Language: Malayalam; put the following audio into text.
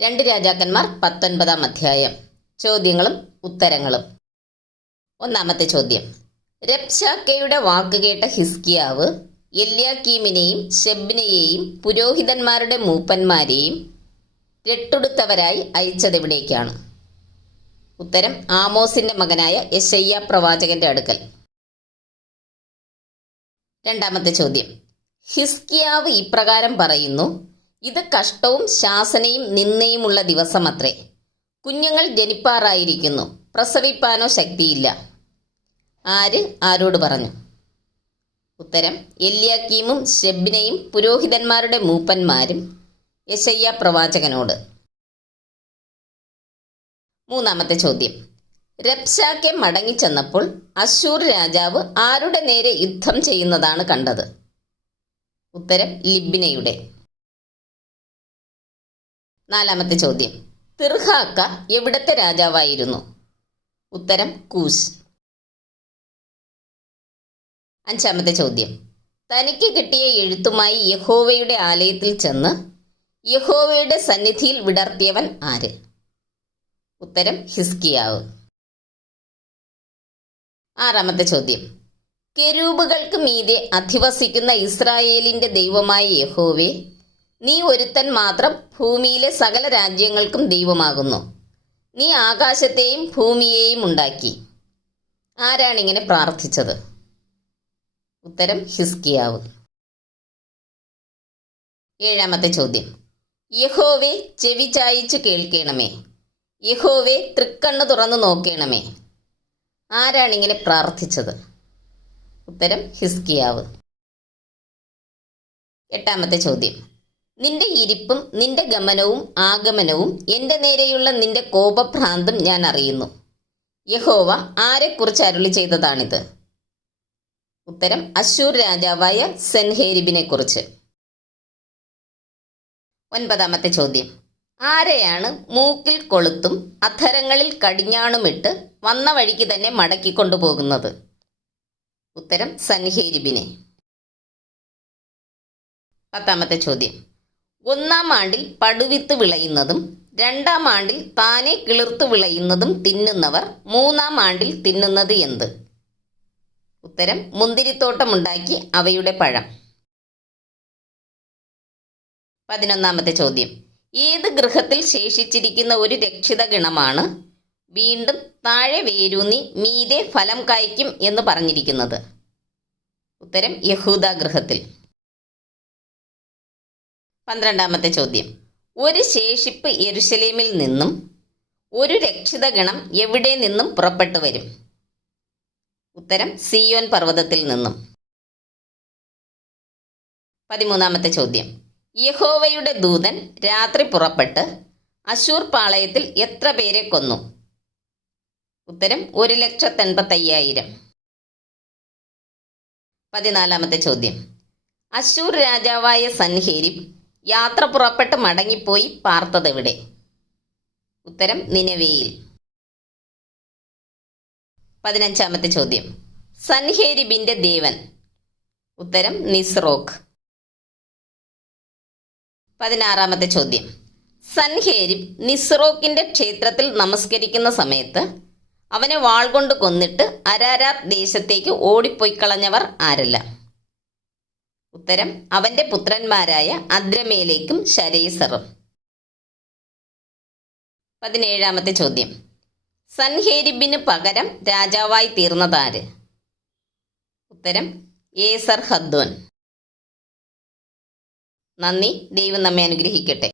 രണ്ട് രാജാക്കന്മാർ 19-ാം അധ്യായം. ചോദ്യങ്ങളും ഉത്തരങ്ങളും. ഒന്നാമത്തെ ചോദ്യം. രബ്ശാക്കേയുടെ വാക്കുകേട്ട ഹിസ്കിയാവ് എല്യാക്കീമിനെയും ശെബ്നയെയും പുരോഹിതന്മാരുടെ മൂപ്പന്മാരെയും രട്ടുടുത്തവരായി അയച്ചതെവിടേക്കാണ്? ഉത്തരം ആമോസിന്റെ മകനായ യെശയ്യാ പ്രവാചകന്റെ അടുക്കൽ. രണ്ടാമത്തെ ചോദ്യം. ഹിസ്കിയാവ് ഇപ്രകാരം പറയുന്നു: ഇത് കഷ്ടവും ശാസനയും നിന്ദയുമുള്ള ദിവസമത്രേ. കുഞ്ഞുങ്ങൾ ജനിപ്പാറായിരിക്കുന്നു, പ്രസവിപ്പാനോ ശക്തിയില്ല. ആര് ആരോട് പറഞ്ഞു? ഉത്തരം എല്യാക്കീമും ശെബ്നയും പുരോഹിതന്മാരുടെ മൂപ്പന്മാരും യെശയ്യാ പ്രവാചകനോട്. മൂന്നാമത്തെ ചോദ്യം. രബ്ശാക്കെ മടങ്ങിച്ചെന്നപ്പോൾ അശ്ശൂർ രാജാവ് ആരുടെ നേരെ യുദ്ധം ചെയ്യുന്നതാണ് കണ്ടത്? ഉത്തരം ലിബ്നയുടെ. നാലാമത്തെ ചോദ്യം. തിർഹാക്ക എവിടത്തെ രാജാവായിരുന്നു? ഉത്തരം കൂശ്. അഞ്ചാമത്തെ ചോദ്യം. തനിക്ക് കിട്ടിയ എഴുത്തുമായി യഹോവയുടെ ആലയത്തിൽ ചെന്ന് യഹോവയുടെ സന്നിധിയിൽ വിടർത്തിയവൻ ആര്? ഉത്തരം ഹിസ്കിയാവ്. ആറാമത്തെ ചോദ്യം. കെരൂബുകൾക്ക് മീതെ അധിവസിക്കുന്ന ഇസ്രായേലിന്റെ ദൈവമായ യഹോവേ, നീ ഒരുത്തൻ മാത്രം ഭൂമിയിലെ സകല രാജ്യങ്ങൾക്കും ദൈവമാകുന്നു. നീ ആകാശത്തെയും ഭൂമിയെയും ഉണ്ടാക്കി. ആരാണിങ്ങനെ പ്രാർത്ഥിച്ചത്? ഉത്തരം ഹിസ്കിയാവ്. ഏഴാമത്തെ ചോദ്യം. യഹോവേ, ചെവി ചായിച്ചു കേൾക്കണമേ. യഹോവേ, തൃക്കണ്ണ് തുറന്നു നോക്കണമേ. ആരാണിങ്ങനെ പ്രാർത്ഥിച്ചത്? ഉത്തരം ഹിസ്കിയാവ്. എട്ടാമത്തെ ചോദ്യം. നിന്റെ ഇരിപ്പും നിന്റെ ഗമനവും ആഗമനവും എൻ്റെ നേരെയുള്ള നിന്റെ കോപഭ്രാന്തും ഞാൻ അറിയുന്നു. യഹോവ ആരെക്കുറിച്ച് അരുളി ചെയ്തതാണിത്? ഉത്തരം അശ്ശൂർ രാജാവായ സെൻഹേരിബിനെ കുറിച്ച്. ഒൻപതാമത്തെ ചോദ്യം. ആരെയാണ് മൂക്കിൽ കൊളുത്തും അധരങ്ങളിൽ കടിഞ്ഞാണുമിട്ട് വന്ന വഴിക്ക് തന്നെ മടക്കിക്കൊണ്ടുപോകുന്നത്? ഉത്തരം സൻഹേരിബിനെ. പത്താമത്തെ ചോദ്യം. ഒന്നാം ആണ്ടിൽ പടുവിത്ത് വിളയുന്നതും രണ്ടാം ആണ്ടിൽ താനെ കിളിർത്തു വിളയുന്നതും തിന്നുന്നവർ മൂന്നാം ആണ്ടിൽ തിന്നുന്നത് എന്ത്? ഉത്തരം മുന്തിരിത്തോട്ടമുണ്ടാക്കി അവയുടെ പഴം. 11ാമത്തെ ചോദ്യം. ഏത് ഗൃഹത്തിൽ ശേഷിച്ചിരിക്കുന്ന ഒരു രക്ഷിത ഗണമാണ് വീണ്ടും താഴെ വേരൂന്നി മീതെ ഫലം കായ്ക്കും എന്ന് പറഞ്ഞിരിക്കുന്നത്? ഉത്തരം യഹൂദാ ഗൃഹത്തിൽ. 12ാമത്തെ ചോദ്യം. ഒരു ശേഷിപ്പ് യെരുശലേമിൽ നിന്നും ഒരു രക്ഷിത ഗണം എവിടെ നിന്നും പുറപ്പെട്ടു വരും? ഉത്തരം സിയോൻ പർവ്വതത്തിൽ നിന്നും. 13ാമത്തെ ചോദ്യം. യഹോവയുടെ ദൂതൻ രാത്രി പുറപ്പെട്ട് അശ്ശൂർ പാളയത്തിൽ എത്ര പേരെ കൊന്നു? ഉത്തരം 1,85,000. 14ാമത്തെ ചോദ്യം. അശ്ശൂർ രാജാവായ സൻഹേരിബ് യാത്ര പുറപ്പെട്ട് മടങ്ങിപ്പോയി പാർത്തതെവിടെ? ഉത്തരം നിനവേയിൽ. 15ാമത്തെ ചോദ്യം. സൻഹേരിബിന്റെ ദേവൻ? ഉത്തരം നിസ്രോക്ക്. 16ാമത്തെ ചോദ്യം. സൻഹേരിബ് നിസ്രോക്കിന്റെ ക്ഷേത്രത്തിൽ നമസ്കരിക്കുന്ന സമയത്ത് അവനെ വാൾ കൊണ്ട് കൊന്നിട്ട് അരാരാത്ത് ദേശത്തേക്ക് ഓടിപ്പോയിക്കളഞ്ഞവർ ആരെല്ലാം? ഉത്തരം അവന്റെ പുത്രന്മാരായ അദ്രമേലേക്കും ശരേസറും. 17ാമത്തെ ചോദ്യം. സൻഹേരിബിന് പകരം രാജാവായി തീർന്നതാര്? ഉത്തരം ഏസർ ഹദ്ദോൻ. നന്ദി. ദൈവം നമ്മെ അനുഗ്രഹിക്കട്ടെ.